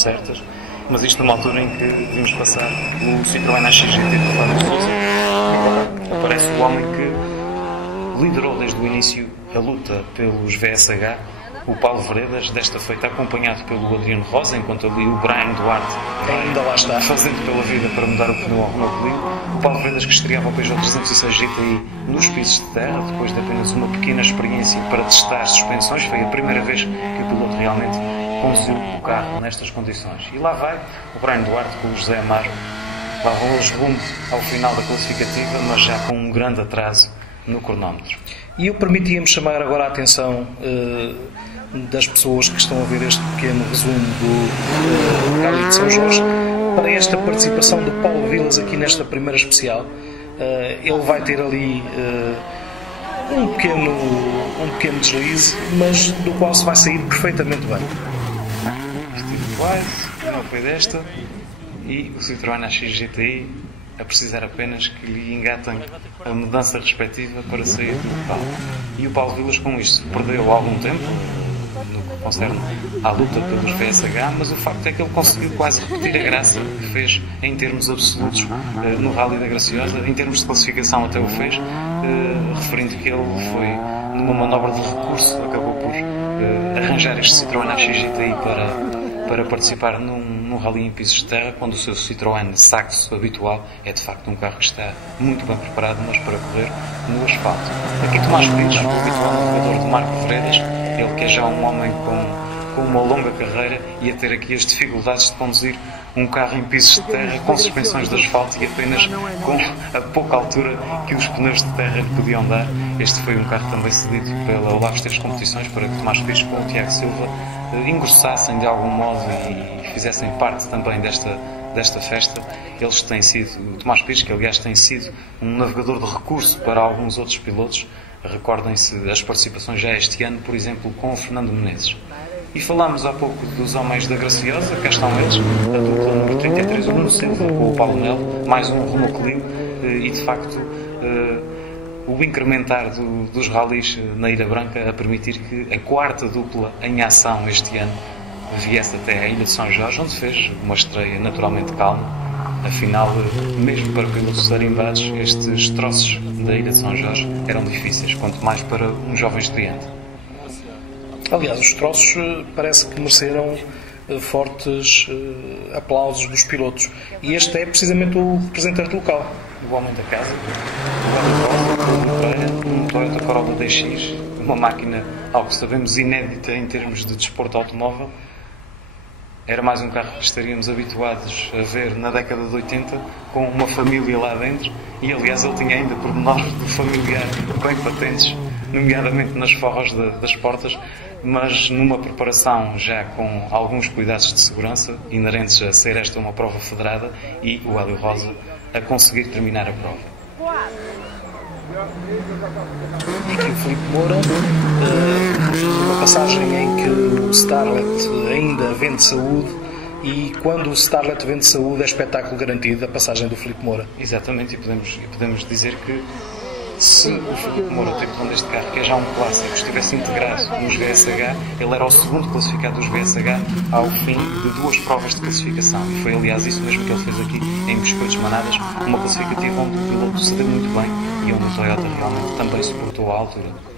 certas, mas isto numa altura em que vimos passar o Citroën AX GT de Fábio de Sousa. Parece o homem que liderou desde o início a luta pelos VSH, o Paulo Veredas, desta feita acompanhado pelo Adriano Rosa, enquanto ali o Brian Duarte ainda lá está fazendo pela vida para mudar o pneu ao Renault Clio. O Paulo Veredas que estreava o Peugeot 306 GTI nos pisos de terra, depois de apenas uma pequena experiência para testar suspensões. Foi a primeira vez que o piloto realmente conduziu o carro nestas condições. E lá vai o Brian Duarte com o José Amaro. Lá vão eles rumo ao final da classificativa, mas já com um grande atraso no cronómetro. E eu permitia-me chamar agora a atenção das pessoas que estão a ver este pequeno resumo do Rally de São Jorge para esta participação do Paulo Vilas aqui nesta primeira especial. Ele vai ter ali um pequeno deslize, mas do qual se vai sair perfeitamente bem. Estive quase, não foi desta, e o Citroën AX GTI a precisar apenas que lhe engatem a mudança respectiva para sair do palco. E o Paulo Vilas com isto perdeu algum tempo no que concerne à luta pelos VSH, mas o facto é que ele conseguiu quase repetir a graça que fez em termos absolutos no Rally da Graciosa. Em termos de classificação até o fez, referindo que ele foi numa manobra de recurso, acabou por arranjar este Citroën AX GTI para participar num rally em pisos de terra, quando o seu Citroën Saxo habitual é de facto um carro que está muito bem preparado, mas para correr no asfalto. Aqui Tomás Pires, o habitual navegador de Marco Veredas, ele que é já um homem com uma longa carreira e a ter aqui as dificuldades de conduzir um carro em pisos de terra com suspensões de asfalto e apenas com a pouca altura que os pneus de terra lhe podiam dar. Este foi um carro também cedido pela Olavo Esteves Competições para que Tomás Pires com o Tiago Silva engrossassem de algum modo e fizessem parte também desta festa. Eles têm sido, o Tomás Pires, que aliás tem sido um navegador de recurso para alguns outros pilotos. Recordem-se as participações já este ano, por exemplo, com o Fernando Menezes. E falámos há pouco dos homens da Graciosa, cá estão eles, a dupla número 33, o Nuno Silva com o Paulo Melo, mais um Renault Clio, e de facto o incrementar dos rallies na Ilha Branca a permitir que a quarta dupla em ação este ano viesse até a Ilha de São Jorge, onde fez uma estreia naturalmente calma. Afinal, mesmo para pilotos tarimbados, estes troços da Ilha de São Jorge eram difíceis, quanto mais para um jovem estreante. Aliás, os troços parece que mereceram fortes aplausos dos pilotos. E este é precisamente o representante local. O homem da casa, o Pereira, um Toyota Corolla DX, uma máquina, ao que sabemos, inédita em termos de desporto automóvel. Era mais um carro que estaríamos habituados a ver na década de 80, com uma família lá dentro, e aliás ele tinha ainda pormenores do familiar bem patentes, nomeadamente nas forras das portas, mas numa preparação já com alguns cuidados de segurança, inerentes a ser esta uma prova federada, e o Hélio Rosa a conseguir terminar a prova. E aqui o Filipe Moura, uma passagem em que o Starlet ainda vende saúde, e quando o Starlet vende saúde é espetáculo garantido, a passagem do Filipe Moura. Exatamente, e podemos dizer que se o Filipe Moura, o tripulante deste carro, que é já um clássico, estivesse integrado nos VSH, ele era o segundo classificado dos VSH ao fim de 2 provas de classificação. E foi, aliás, isso mesmo que ele fez aqui em Biscoitos Manadas, uma classificativa onde o piloto se deu muito bem e onde o Toyota realmente também suportou a altura.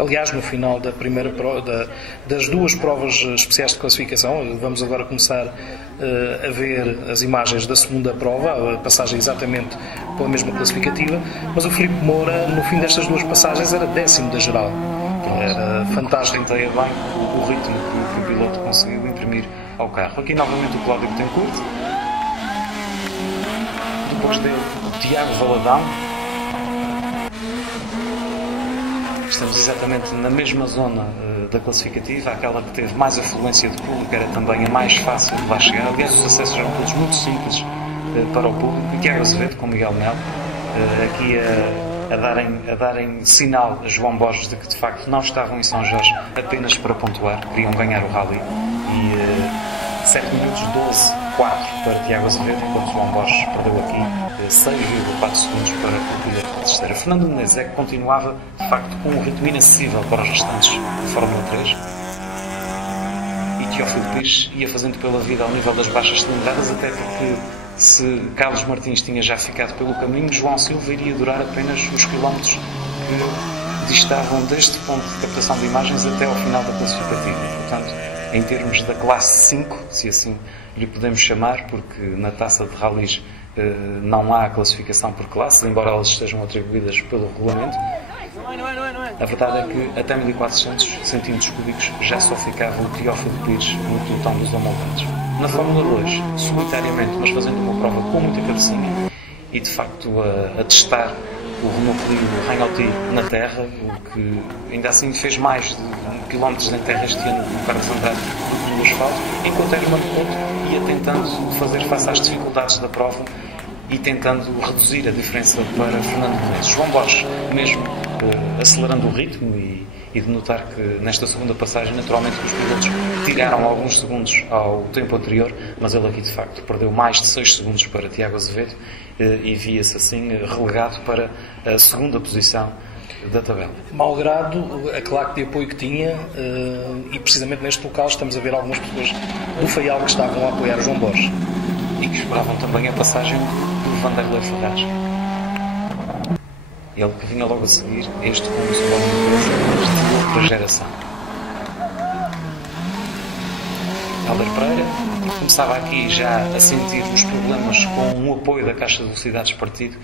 Aliás, no final da primeira das 2 provas especiais de classificação, vamos agora começar a ver as imagens da segunda prova, a passagem exatamente pela mesma classificativa, mas o Filipe Moura, no fim destas 2 passagens, era 10º da geral. Era fantástico. Enteia bem o ritmo que o piloto conseguiu imprimir ao carro. Aqui novamente o Cláudio Betancourt. Depois dele, o Tiago Valadão. Estamos exatamente na mesma zona da classificativa, aquela que teve mais afluência de público, era também a mais fácil de lá chegar. Aliás, os acessos eram todos muito simples para o público. E Tiago Azevedo, com Miguel Melo, aqui a darem sinal a João Borges de que de facto não estavam em São Jorge apenas para pontuar, queriam ganhar o rally. E 7 minutos 12,4 para Tiago Azevedo, enquanto João Borges perdeu aqui 6,4 segundos para o piloto de terceira. Fernando Menezes é que continuava de facto com um ritmo inacessível para os restantes de Fórmula 3. E Teófilo Pires ia fazendo pela vida ao nível das baixas cilindradas, até porque se Carlos Martins tinha já ficado pelo caminho, João Silva iria durar apenas os quilómetros que distavam deste ponto de captação de imagens até ao final da classificativa. Portanto, em termos da classe 5, se assim lhe podemos chamar, porque na taça de rallies não há classificação por classes, embora elas estejam atribuídas pelo regulamento, a verdade é que até 1400 centímetros cúbicos já só ficava o Teófilo Pires no pelotão dos homologantes. Na Fórmula 2, solitariamente, mas fazendo uma prova com muita cabecinha e de facto a testar o Renault Clio Ranhoti na terra, o que ainda assim fez mais de quilómetros em terra este ano com o Carlos Andrade do que no asfalto, enquanto Hermano Couto ia tentando fazer face às dificuldades da prova e tentando reduzir a diferença para Fernando Menezes. João Bosch, mesmo acelerando o ritmo e de notar que nesta segunda passagem, naturalmente, os pilotos tiraram alguns segundos ao tempo anterior, mas ele aqui, de facto, perdeu mais de 6 segundos para Tiago Azevedo e via-se assim relegado para a segunda posição da tabela. Malgrado a claque de apoio que tinha, e precisamente neste local estamos a ver algumas pessoas do Faial que estavam a apoiar João Bosch. E que esperavam também a passagem do Vanderlei Ferraz. Ele que vinha logo a seguir, este como de outra geração. Helder Pereira começava aqui já a sentir os problemas com o apoio da caixa de velocidades partido,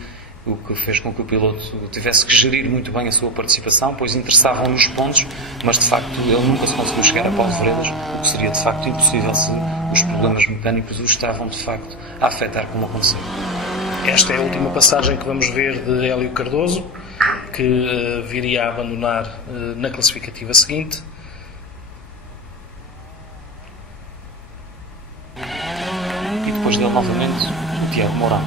o que fez com que o piloto tivesse que gerir muito bem a sua participação, pois interessavam nos pontos, mas de facto ele nunca se conseguiu chegar a Paulo Veredas, o que seria de facto impossível se os problemas mecânicos o estavam de facto a afetar como aconteceu. Esta é a última passagem que vamos ver de Hélio Cardoso, que viria a abandonar na classificativa seguinte. E depois dele novamente o Tiago Mourão.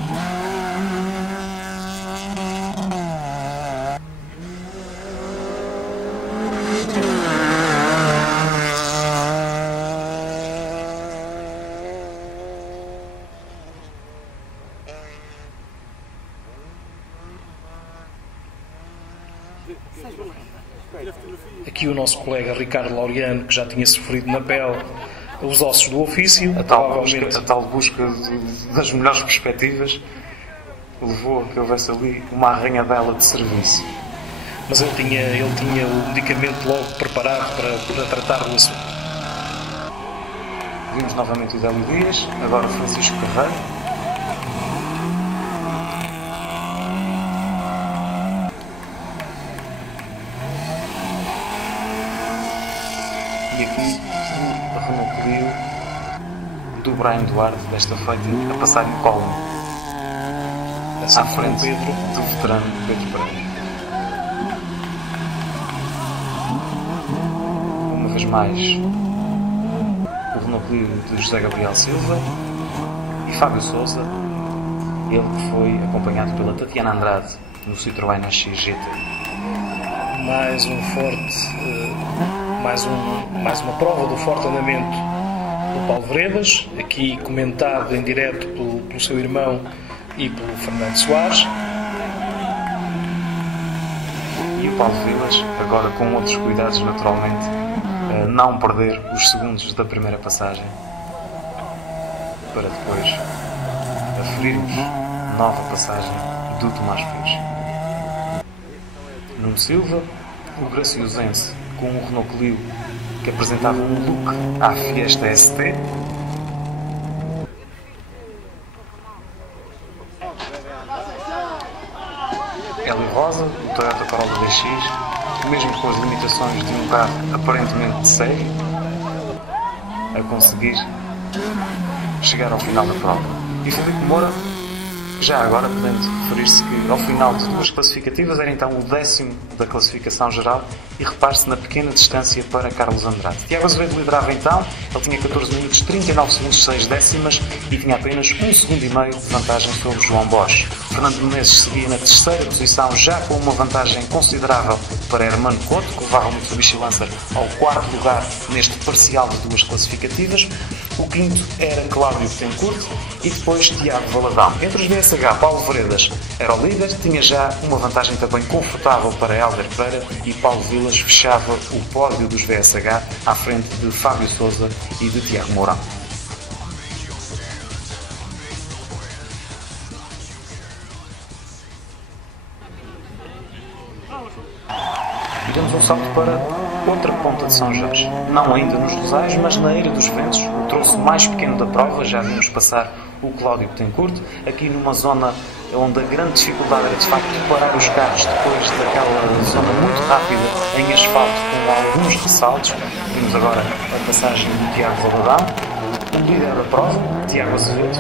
Aqui o nosso colega Ricardo Laureano, que já tinha sofrido na pele os ossos do ofício, a tal busca das melhores perspectivas levou a que houvesse ali uma arranhadela de serviço. Mas ele tinha o medicamento logo preparado para tratar do assunto. Vimos novamente o Délio Dias, agora Francisco Carreiro. E aqui o Renault Clio do Brian Duarte, desta feita a passar em Colin, à frente do veterano Pedro Pereira. Uma vez mais, o Renault Clio de José Gabriel Silva e Fábio Sousa, ele que foi acompanhado pela Tatiana Andrade no Citroën AX GT. Mais uma prova do forte andamento do Paulo Veredas, aqui comentado em direto pelo seu irmão e pelo Fernando Soares. E o Paulo Vilas, agora com outros cuidados naturalmente, não perder os segundos da primeira passagem, para depois aferirmos nova passagem do Tomás Pires. Nuno Silva, o graciosense, com um Renault Clio que apresentava um look à Fiesta ST. Hélio Rosa, o Toyota Corolla DX, mesmo com as limitações de um carro aparentemente de série, a conseguir chegar ao final da prova. E Filipe Moura, já agora podendo referir-se que ao final de duas classificativas era então o 10º da classificação geral e repare-se na pequena distância para Carlos Andrade. Tiago Azevedo liderava então, ele tinha 14 minutos 39 segundos 6 décimas e tinha apenas 1,5 segundos de vantagem sobre João Bosch. Fernando Menezes seguia na terceira posição já com uma vantagem considerável para Hermano Couto, que levava o Mitsubishi Lancer ao 4º lugar neste parcial de duas classificativas. o quinto era Cláudio Betancourt e depois Tiago Valadão. Entre os VSH, Paulo Veredas era o líder, tinha já uma vantagem também confortável para Hélder Pereira e Paulo Vilas fechava o pódio dos VSH à frente de Fábio Sousa e de Tiago Mourão. E damos um salto para outra ponta de São Jorge. Não ainda nos Rosais, mas na Eira dos Ventos, o troço mais pequeno da prova. Já vimos passar o Cláudio Betancourt, aqui numa zona onde a grande dificuldade era de facto parar os carros depois daquela zona muito rápida em asfalto com alguns ressaltos. Vimos agora a passagem do Tiago Valadão, o líder da prova, Tiago Azevedo,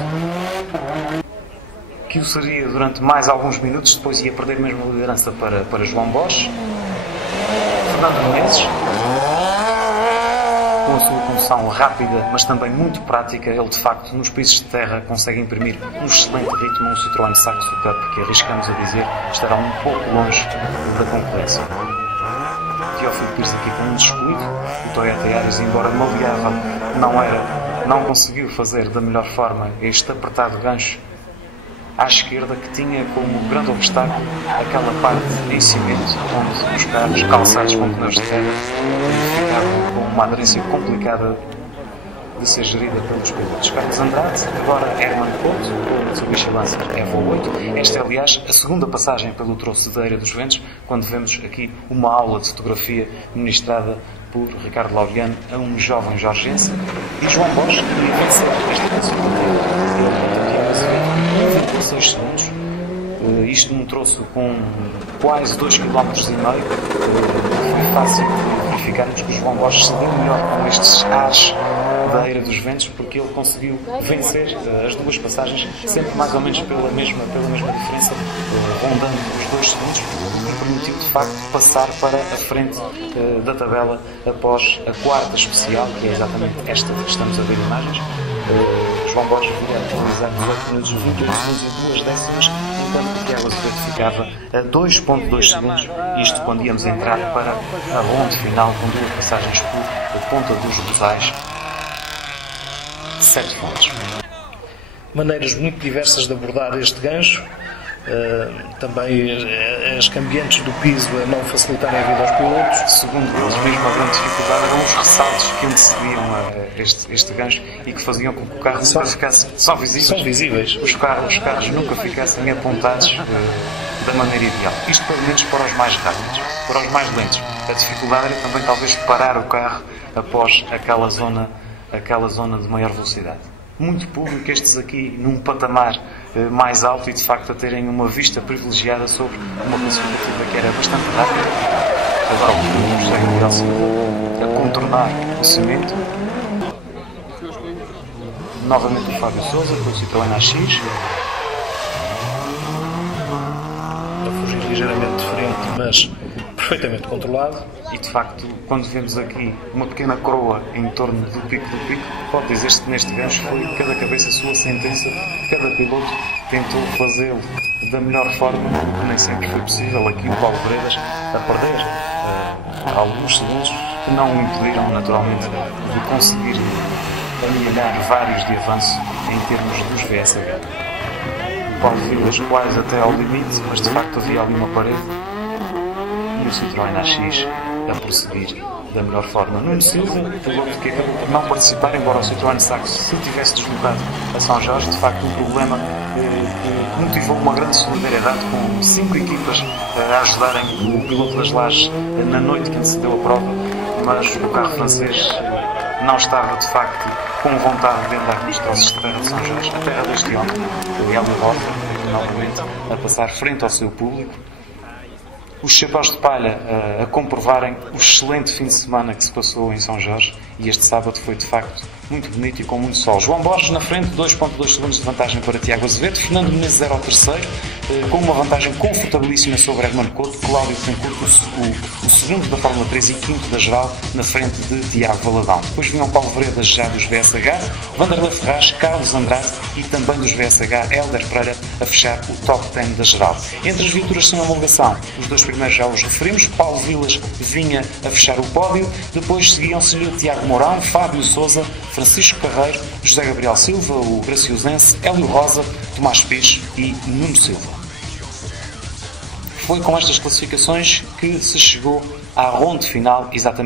que o seria durante mais alguns minutos, depois ia perder mesmo a liderança para João Bosch. Fernando Menezes, com a sua condução rápida, mas também muito prática, ele de facto nos pisos de terra consegue imprimir um excelente ritmo, um Citroën Saxo Cup, que arriscamos a dizer estará um pouco longe da concorrência. Teófilo Pires aqui com um descuido, o Toyota Yaris, embora maleável, não conseguiu fazer da melhor forma este apertado gancho à esquerda, que tinha como grande obstáculo aquela parte em cimento onde os carros calçados com pneus de terra ficavam com uma aderência complicada de ser gerida pelos pilotos. Carlos Andrade, agora Herman Couto, o Mitsubishi Lancer Evo 8. Esta é, aliás, a segunda passagem pelo troço da Eira dos Ventos, quando vemos aqui uma aula de fotografia ministrada por Ricardo Laureano a um jovem jorgense. E João Bosch queria vencer esta classificatória. 6 segundos, isto num troço com quase 2,5 km. Foi fácil verificarmos que o João Bosch se deu melhor com estes ares da Eira dos Ventos, porque ele conseguiu vencer as duas passagens sempre mais ou menos pela mesma diferença, rondando os 2 segundos, que permitiu de facto passar para a frente da tabela após a quarta especial, que é exatamente esta que estamos a ver imagens. João Bosch viria a realizar 18 minutos 28 segundos e 2 décimas, enquanto que Tiago Azevedo ficava a 2,2 segundos, isto quando íamos entrar para a ronda final com 2 passagens por ponta dos Rosais, 7 pontos. Maneiras muito diversas de abordar este gancho. Também as cambiantes do piso a não facilitarem a vida aos pilotos. Segundo eles mesmo, a grande dificuldade eram os ressaltos que antecediam este gancho e que faziam com que o carro nunca ficasse... São visíveis. Os carros nunca ficassem apontados da maneira ideal. Isto pelo menos para os mais rápidos. Para os mais lentos, a dificuldade era também talvez parar o carro após aquela zona de maior velocidade. Muito público, estes aqui num patamar mais alto e de facto a terem uma vista privilegiada sobre uma classificativa que era bastante rápida. Agora o José Miguel Silva a contornar o cimento. Novamente o Fábio Sousa com o Citroën AX. A fugir ligeiramente de frente, mas perfeitamente controlado. E de facto, quando vemos aqui uma pequena coroa em torno do pico, pode dizer-se que neste gancho foi cada cabeça a sua sentença, cada piloto tentou fazê-lo da melhor forma, o que nem sempre foi possível. Aqui o Paulo Veredas a perder alguns segundos que não o impediram naturalmente de conseguir amealhar vários de avanço em termos dos VSH. O Paulo Vilas quase até ao limite, mas de facto havia ali uma parede e o Citroën AX a prosseguir da melhor forma. Nuno Silva, piloto que acabou por não participar, embora o Citroën Saxo se tivesse deslocado a São Jorge, de facto um problema que motivou uma grande solidariedade com 5 equipas a ajudarem o piloto das Lajes na noite que antecedeu a prova, mas o carro francês não estava de facto com vontade de andar nos troços de terra de São Jorge, a terra deste homem, o Hélio Rocha, novamente a passar frente ao seu público. Os chapéus de palha a comprovarem o excelente fim de semana que se passou em São Jorge, e este sábado foi de facto muito bonito e com muito sol. João Borges na frente, 2,2 segundos de vantagem para Tiago Azevedo. Fernando Menezes era o terceiro, com uma vantagem confortabilíssima sobre Herman Couto. Cláudio Betancourt, o segundo da Fórmula 3 e quinto da geral, na frente de Tiago Valadão. Depois vinham Paulo Veredas já dos VSH, Vanderlei Ferraz, Carlos Andrade e também dos VSH, Hélder Pereira, a fechar o top 10 da geral. Entre as viaturas sem homologação, os dois primeiros já os referimos. Paulo Vilas vinha a fechar o pódio, depois seguiam-se-lhe Tiago Mourão, Fábio Sousa, Francisco Carreiro, José Gabriel Silva, o Graciosense, Hélio Rosa, Tomás Pires e Nuno Silva. Foi com estas classificações que se chegou à ronda final, exatamente